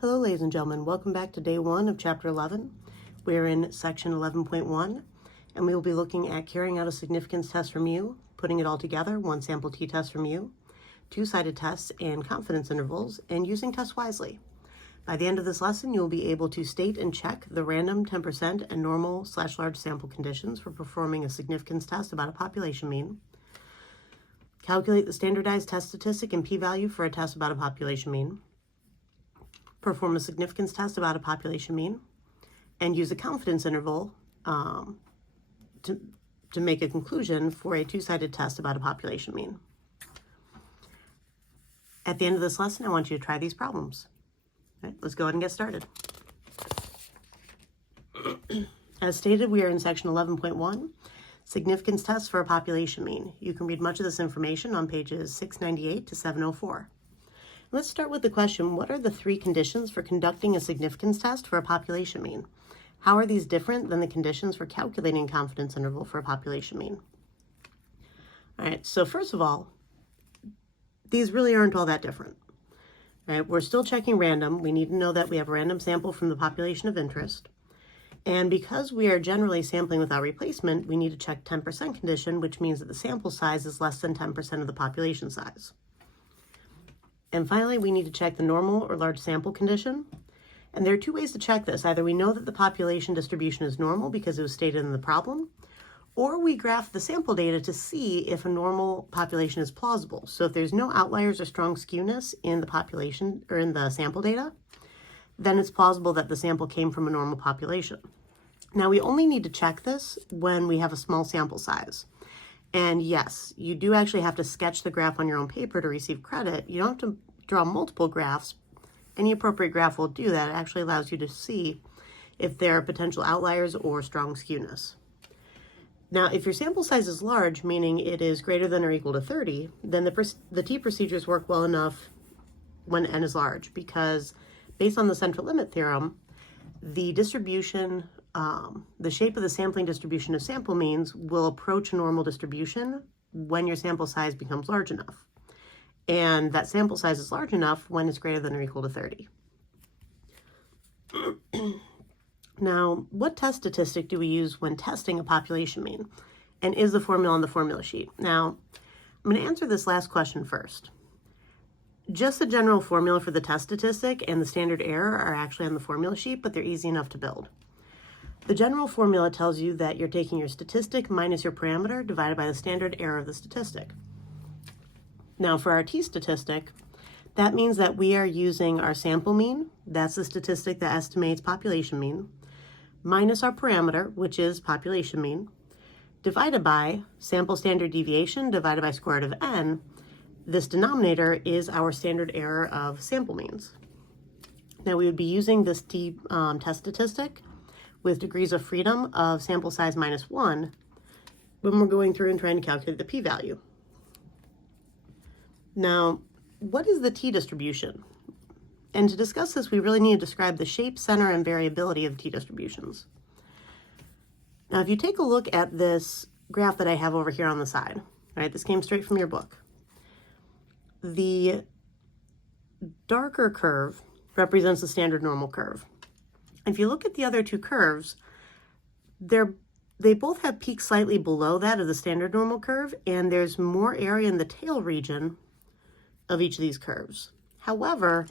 Hello, ladies and gentlemen. Welcome back to day 1 of chapter 11. We're in section 11.1, and we will be looking at carrying out a significance test from U, putting it all together, one sample t-test from U, two-sided tests and confidence intervals, and using tests wisely. By the end of this lesson, you will be able to state and check the random 10% and normal/large sample conditions for performing a significance test about a population mean, calculate the standardized test statistic and p-value for a test about a population mean, perform a significance test about a population mean, and use a confidence interval to make a conclusion for a two-sided test about a population mean. At the end of this lesson, I want you to try these problems. All right, let's go ahead and get started. As stated, we are in section 11.1, significance tests for a population mean. You can read much of this information on pages 698 to 704. Let's start with the question, what are the 3 conditions for conducting a significance test for a population mean? How are these different than the conditions for calculating a confidence interval for a population mean? All right, so first of all, these really aren't all that different. All right, we're still checking random. We need to know that we have a random sample from the population of interest. And because we are generally sampling without replacement, we need to check 10% condition, which means that the sample size is less than 10% of the population size. And finally, we need to check the normal or large sample condition. And there are 2 ways to check this. Either we know that the population distribution is normal because it was stated in the problem, or we graph the sample data to see if a normal population is plausible. So if there's no outliers or strong skewness in the population or in the sample data, then it's plausible that the sample came from a normal population. Now, we only need to check this when we have a small sample size. And yes, you do actually have to sketch the graph on your own paper to receive credit. You don't have to draw multiple graphs. Any appropriate graph will do that. It actually allows you to see if there are potential outliers or strong skewness. Now, if your sample size is large, meaning it is greater than or equal to 30, then the t procedures work well enough when n is large, because based on the central limit theorem, the distribution, the shape of the sampling distribution of sample means will approach a normal distribution when your sample size becomes large enough. And that sample size is large enough when it's greater than or equal to 30. Now, what test statistic do we use when testing a population mean? And is the formula on the formula sheet? Now, I'm going to answer this last question first. Just the general formula for the test statistic and the standard error are actually on the formula sheet, but they're easy enough to build. The general formula tells you that you're taking your statistic minus your parameter divided by the standard error of the statistic. Now, for our t-statistic, that means that we are using our sample mean, that's the statistic that estimates population mean, minus our parameter, which is population mean, divided by sample standard deviation divided by square root of n. This denominator is our standard error of sample means. Now, we would be using this test statistic with degrees of freedom of sample size minus 1 when we're going through and trying to calculate the p-value. Now, what is the t-distribution? And to discuss this, we really need to describe the shape, center, and variability of t-distributions. Now, if you take a look at this graph that I have over here on the side, right, this came straight from your book. The darker curve represents the standard normal curve. If you look at the other 2 curves, they both have peaks slightly below that of the standard normal curve, and there's more area in the tail region of each of these curves. However,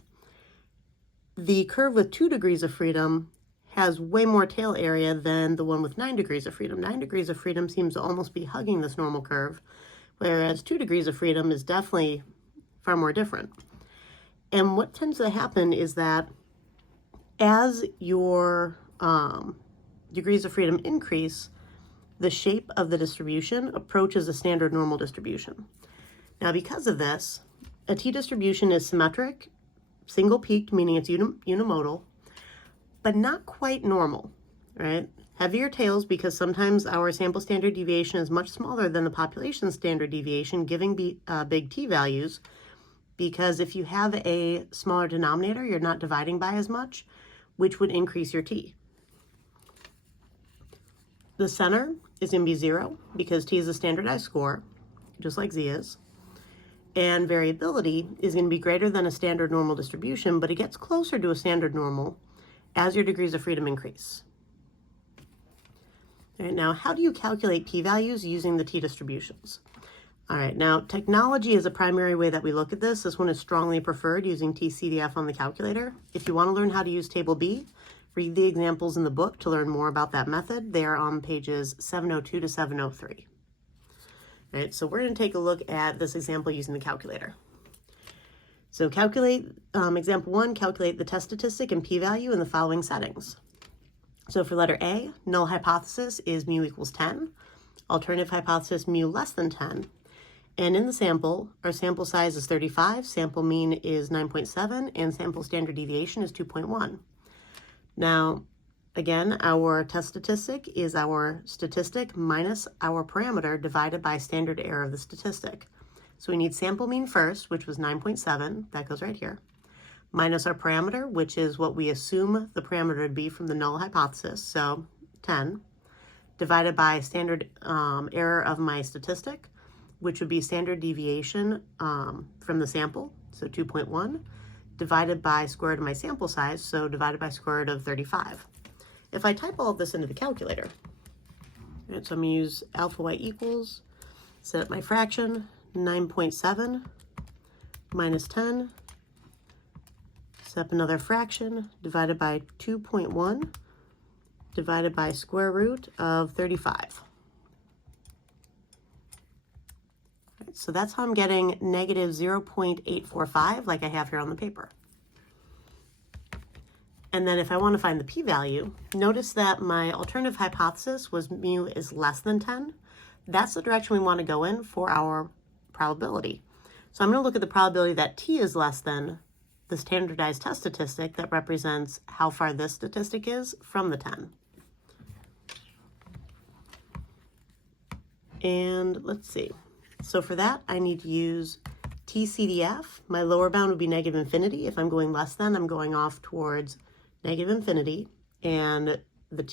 the curve with 2 degrees of freedom has way more tail area than the one with 9 degrees of freedom. 9 degrees of freedom seems to almost be hugging this normal curve, whereas 2 degrees of freedom is definitely far more different. And what tends to happen is that as your degrees of freedom increase, the shape of the distribution approaches the standard normal distribution. Now, because of this, a t-distribution is symmetric, single-peaked, meaning it's unimodal, but not quite normal, right? Heavier tails because sometimes our sample standard deviation is much smaller than the population standard deviation, giving big t values, because if you have a smaller denominator, you're not dividing by as much, which would increase your t. The center is going to be 0 because t is a standardized score, just like z is. And variability is going to be greater than a standard normal distribution, but it gets closer to a standard normal as your degrees of freedom increase. All right, now how do you calculate p-values using the t-distributions? All right, now technology is a primary way that we look at this. This one is strongly preferred using TCDF on the calculator. If you want to learn how to use Table B, read the examples in the book to learn more about that method. They are on pages 702 to 703. All right, so we're going to take a look at this example using the calculator. So calculate, example 1, calculate the test statistic and p-value in the following settings. So for letter A, null hypothesis is mu equals 10, alternative hypothesis mu less than 10, and in the sample, our sample size is 35, sample mean is 9.7, and sample standard deviation is 2.1. Now, again, our test statistic is our statistic minus our parameter divided by standard error of the statistic. So we need sample mean first, which was 9.7, that goes right here, minus our parameter, which is what we assume the parameter would be from the null hypothesis, so 10, divided by standard error of my statistic, which would be standard deviation from the sample, so 2.1, divided by square root of my sample size, so divided by square root of 35. If I type all of this into the calculator, right, so I'm going to use alpha y equals, set up my fraction, 9.7 minus 10, set up another fraction, divided by 2.1, divided by square root of 35. So that's how I'm getting negative 0.845 like I have here on the paper. And then if I want to find the p-value, notice that my alternative hypothesis was mu is less than 10. That's the direction we want to go in for our probability. So I'm going to look at the probability that t is less than the standardized test statistic that represents how far this statistic is from the 10. And let's see. So for that, I need to use TCDF. My lower bound would be negative infinity. If I'm going less than, I'm going off towards negative infinity. And the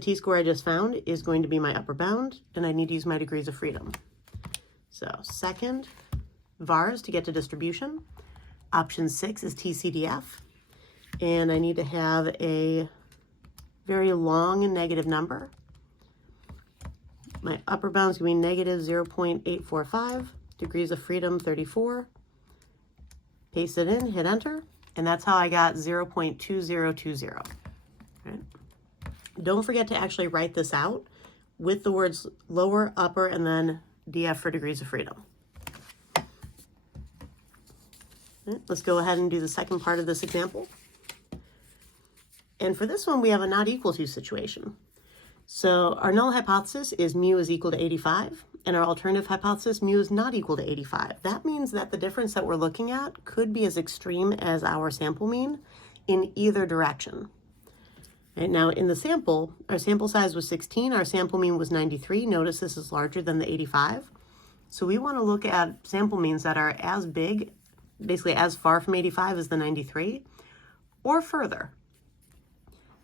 t-score I just found is going to be my upper bound, and I need to use my degrees of freedom. So second, vars to get to distribution. Option 6 is TCDF. And I need to have a very long and negative number. My upper bound is going to be negative 0.845, degrees of freedom 34. Paste it in, hit enter, and that's how I got 0.2020. Right. Don't forget to actually write this out with the words lower, upper, and then DF for degrees of freedom. Right, let's go ahead and do the second part of this example. And for this one, we have a not equal to situation. So our null hypothesis is mu is equal to 85, and our alternative hypothesis mu is not equal to 85. That means that the difference that we're looking at could be as extreme as our sample mean in either direction. Right, now in the sample, our sample size was 16, our sample mean was 93. Notice this is larger than the 85. So we want to look at sample means that are as big, basically as far from 85 as the 93, or further.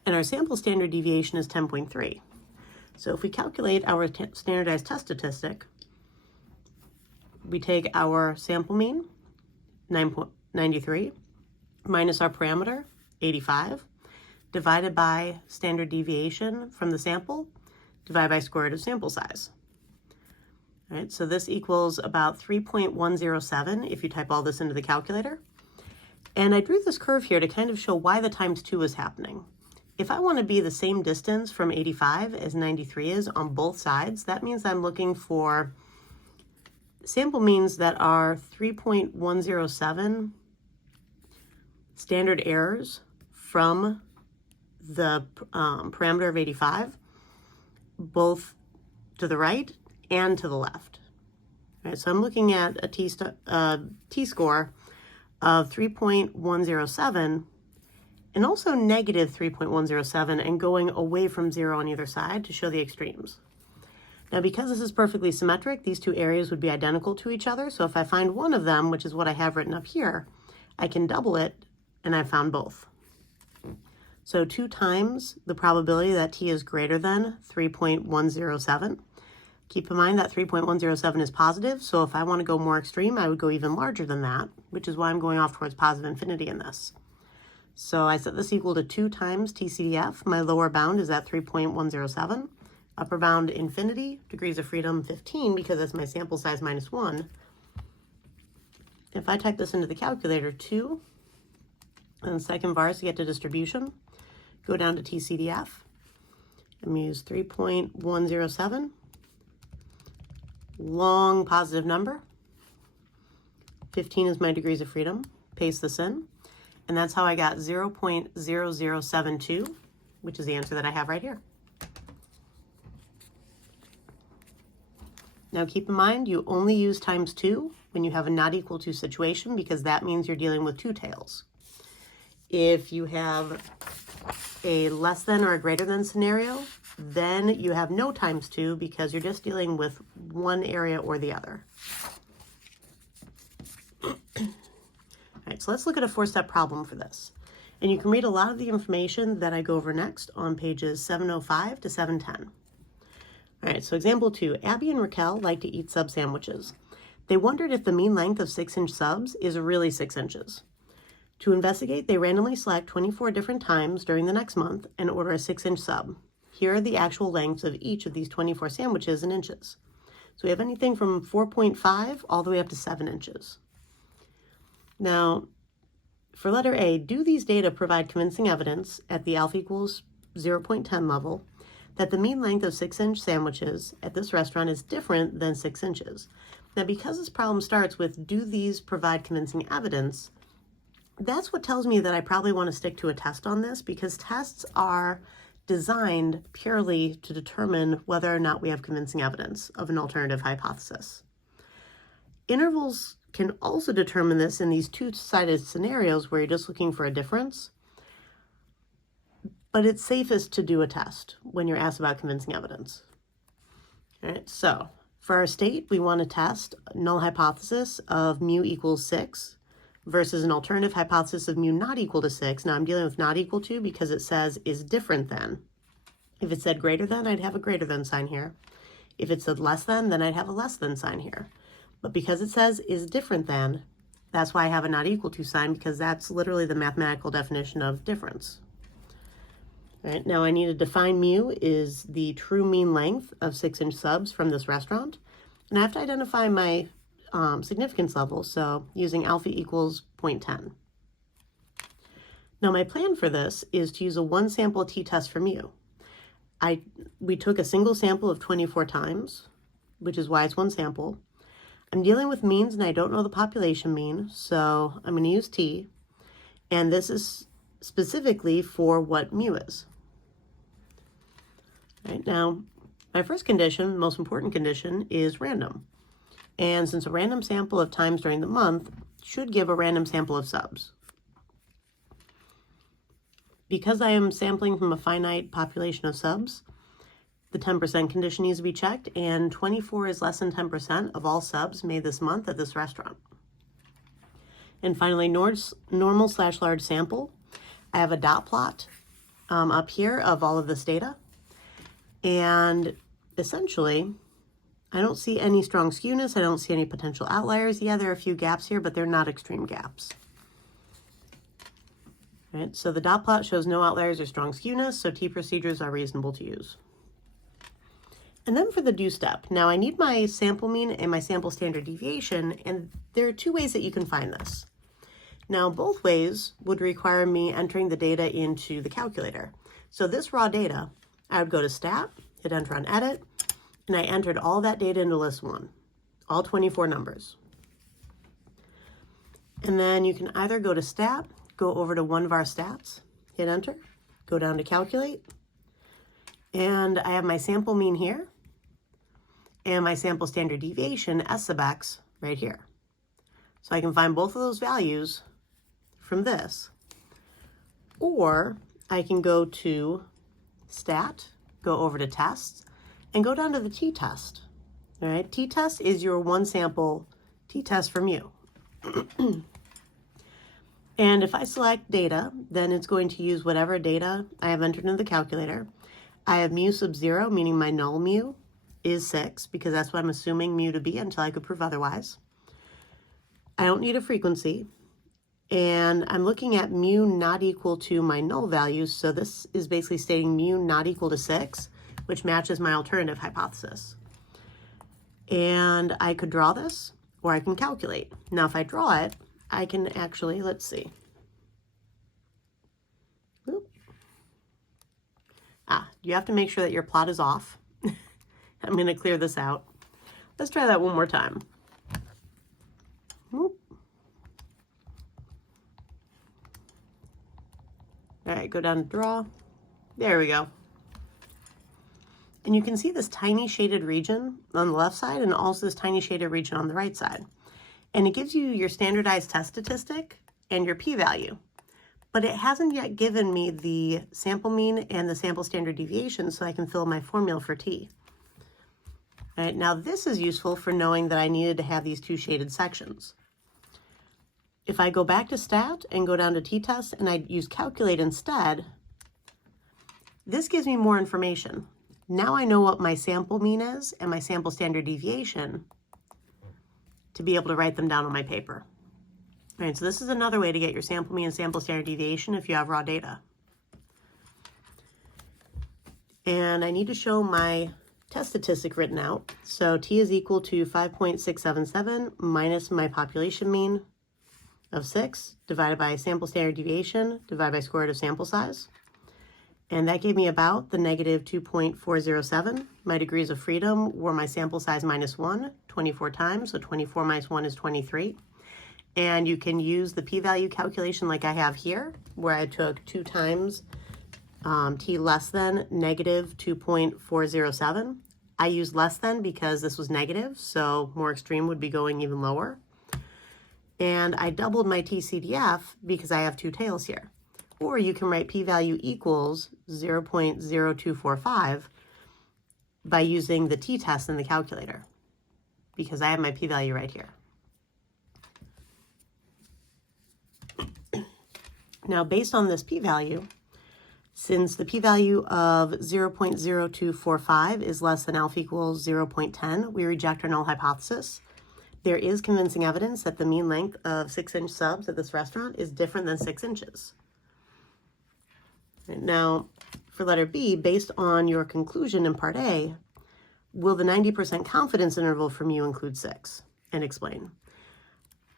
And our sample standard deviation is 10.3. So if we calculate our standardized test statistic, we take our sample mean, 9.93, minus our parameter, 85, divided by standard deviation from the sample, divided by square root of sample size. All right, so this equals about 3.107 if you type all this into the calculator. And I drew this curve here to kind of show why the times 2 is happening. If I want to be the same distance from 85 as 93 is on both sides, that means I'm looking for sample means that are 3.107 standard errors from the parameter of 85, both to the right and to the left. All right, so I'm looking at a t-score of 3.107 and also negative 3.107 and going away from 0 on either side to show the extremes. Now, because this is perfectly symmetric, these two areas would be identical to each other. So if I find one of them, which is what I have written up here, I can double it, and I've found both. So 2 times the probability that t is greater than 3.107 Keep in mind that 3.107 is positive, so if I want to go more extreme, I would go even larger than that, which is why I'm going off towards positive infinity in this. So I set this equal to 2 times TCDF. My lower bound is at 3.107. Upper bound infinity, degrees of freedom 15, because that's my sample size minus 1. If I type this into the calculator, 2, and second vars to get to distribution, go down to TCDF, and use 3.107. Long positive number. 15 is my degrees of freedom. Paste this in. And that's how I got 0.0072, which is the answer that I have right here. Now keep in mind, you only use times 2 when you have a not equal to situation, because that means you're dealing with 2 tails. If you have a less than or a greater than scenario, then you have no times 2 because you're just dealing with one area or the other. All right, so let's look at a 4-step problem for this. And you can read a lot of the information that I go over next on pages 705 to 710. All right, so example 2, Abby and Raquel like to eat sub sandwiches. They wondered if the mean length of 6-inch subs is really 6 inches. To investigate, they randomly select 24 different times during the next month and order a 6-inch sub. Here are the actual lengths of each of these 24 sandwiches in inches. So we have anything from 4.5 all the way up to 7 inches. Now, for letter A, do these data provide convincing evidence at the alpha equals 0.10 level that the mean length of 6-inch sandwiches at this restaurant is different than 6 inches? Now, because this problem starts with, do these provide convincing evidence, that's what tells me that I probably want to stick to a test on this, because tests are designed purely to determine whether or not we have convincing evidence of an alternative hypothesis. Intervals can also determine this in these two-sided scenarios where you're just looking for a difference, but it's safest to do a test when you're asked about convincing evidence. All right, so for our state, we want to test null hypothesis of mu equals 6 versus an alternative hypothesis of mu not equal to 6. Now I'm dealing with not equal to because it says is different than. If it said greater than, I'd have a greater than sign here. If it said less than, then I'd have a less than sign here. But because it says is different than, that's why I have a not equal to sign, because that's literally the mathematical definition of difference. All right, now I need to define mu is the true mean length of 6-inch subs from this restaurant. And I have to identify my significance level, so using alpha equals 0.10. Now my plan for this is to use a 1-sample t-test for mu. We took a single sample of 24 times, which is why it's 1 sample. I'm dealing with means and I don't know the population mean, so I'm going to use t, and this is specifically for what mu is. All right, now my first condition, most important condition, is random. And since a random sample of times during the month should give a random sample of subs. Because I am sampling from a finite population of subs, the 10% condition needs to be checked, and 24 is less than 10% of all subs made this month at this restaurant. And finally, normal/large sample. I have a dot plot up here of all of this data. And essentially, I don't see any strong skewness. I don't see any potential outliers. Yeah, there are a few gaps here, but they're not extreme gaps. All right, so the dot plot shows no outliers or strong skewness, so T procedures are reasonable to use. And then for the do step. Now I need my sample mean and my sample standard deviation, and there are 2 ways that you can find this. Now both ways would require me entering the data into the calculator. So this raw data, I would go to Stat, hit Enter on Edit, and I entered all that data into list 1, all 24 numbers. And then you can either go to Stat, go over to 1var stats, hit Enter, go down to Calculate, and I have my sample mean here, and my sample standard deviation, S sub x, right here. So I can find both of those values from this, or I can go to Stat, go over to Tests, and go down to the t-test. All right, t-test is your 1-sample t-test for mu. And if I select data, then it's going to use whatever data I have entered into the calculator. I have mu sub 0, meaning my null mu, is 6 because that's what I'm assuming mu to be until I could prove otherwise. I don't need a frequency. And I'm looking at mu not equal to my null value. So this is basically stating mu not equal to 6, which matches my alternative hypothesis. And I could draw this, or I can calculate. Now, if I draw it, I can actually, let's see. Oop. You have to make sure that your plot is off. I'm going to clear this out. Let's try that one more time. Oop. All right, go down to draw. There we go. And you can see this tiny shaded region on the left side and also this tiny shaded region on the right side. And it gives you your standardized test statistic and your p-value. But it hasn't yet given me the sample mean and the sample standard deviation so I can fill my formula for t. All right, now this is useful for knowing that I needed to have these two shaded sections. If I go back to stat and go down to t-test and I use calculate instead, this gives me more information. Now I know what my sample mean is and my sample standard deviation to be able to write them down on my paper. All right, so this is another way to get your sample mean and sample standard deviation if you have raw data. And I need to show my test statistic written out. So t is equal to 5.677 minus my population mean of 6 divided by sample standard deviation divided by square root of sample size. And that gave me about the negative 2.407. My degrees of freedom were my sample size minus 1, 24 times. So 24 minus 1 is 23. And you can use the p-value calculation like I have here, where I took 2 times t less than negative 2.407. I used less than because this was negative, so more extreme would be going even lower. And I doubled my TCDF because I have 2 tails here. Or you can write p-value equals 0.0245 by using the t-test in the calculator, because I have my p-value right here. Now, based on this p-value, since the p-value of 0.0245 is less than alpha equals 0.10, we reject our null hypothesis. There is convincing evidence that the mean length of 6-inch subs at this restaurant is different than 6 inches. Now, for letter B, based on your conclusion in part A, will the 90% confidence interval for mu include 6? And explain.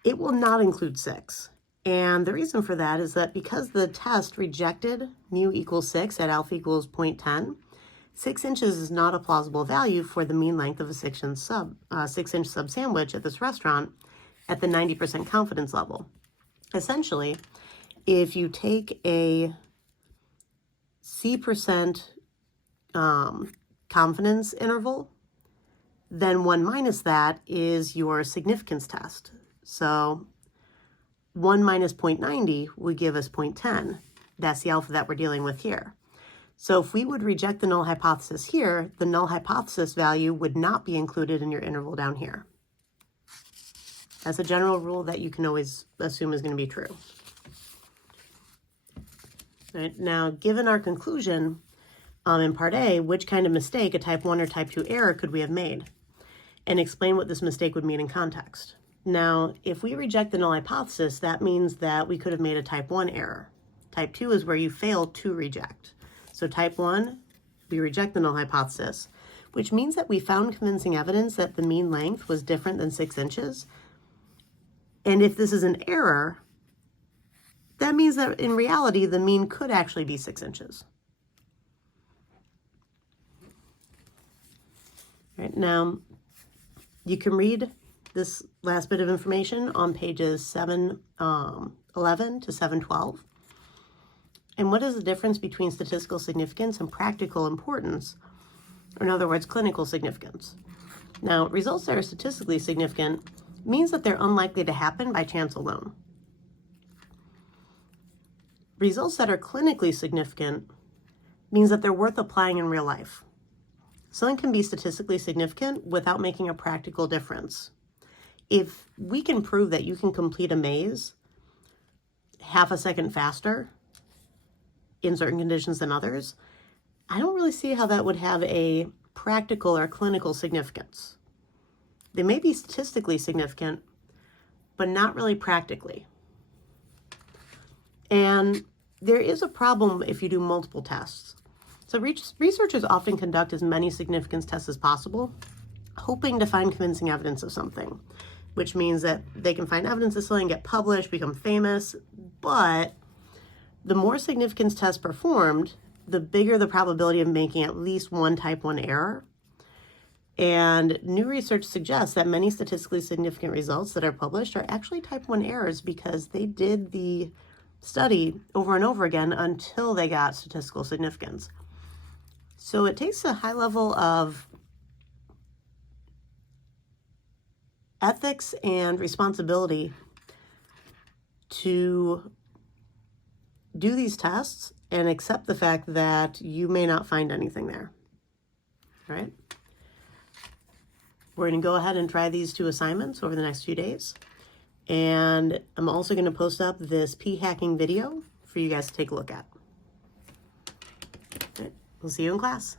It will not include 6. And the reason for that is that because the test rejected mu equals 6 at alpha equals 0.10, 6 inches is not a plausible value for the mean length of a 6-inch sub sandwich at this restaurant at the 90% confidence level. Essentially, if you take a C% confidence interval, then 1 minus that is your significance test. So 1 minus 0.90 would give us 0.10. That's the alpha that we're dealing with here. So if we would reject the null hypothesis here, the null hypothesis value would not be included in your interval down here. That's a general rule that you can always assume is going to be true. Right, now, given our conclusion in part A, which kind of mistake, a type 1 or type 2 error, could we have made? And explain what this mistake would mean in context. Now, if we reject the null hypothesis, that means that we could have made a type 1 error. Type 2 is where you failed to reject. So type 1, we reject the null hypothesis, which means that we found convincing evidence that the mean length was different than 6 inches. And if this is an error, that means that in reality, the mean could actually be 6 inches. All right, now, you can read this last bit of information on pages 711 to 712. And what is the difference between statistical significance and practical importance? Or in other words, clinical significance. Now, results that are statistically significant means that they're unlikely to happen by chance alone. Results that are clinically significant means that they're worth applying in real life. Something can be statistically significant without making a practical difference. If we can prove that you can complete a maze half a second faster in certain conditions than others, I don't really see how that would have a practical or clinical significance. They may be statistically significant, but not really practically. And there is a problem if you do multiple tests. So researchers often conduct as many significance tests as possible, hoping to find convincing evidence of something, which means that they can find evidence of something, get published, become famous. But the more significance tests performed, the bigger the probability of making at least one type 1 error. And new research suggests that many statistically significant results that are published are actually type 1 errors because they did the study over and over again until they got statistical significance. So it takes a high level of ethics and responsibility to do these tests and accept the fact that you may not find anything there. All right? We're going to go ahead and try these 2 assignments over the next few days. And I'm also going to post up this p-hacking video for you guys to take a look at. All right, we'll see you in class.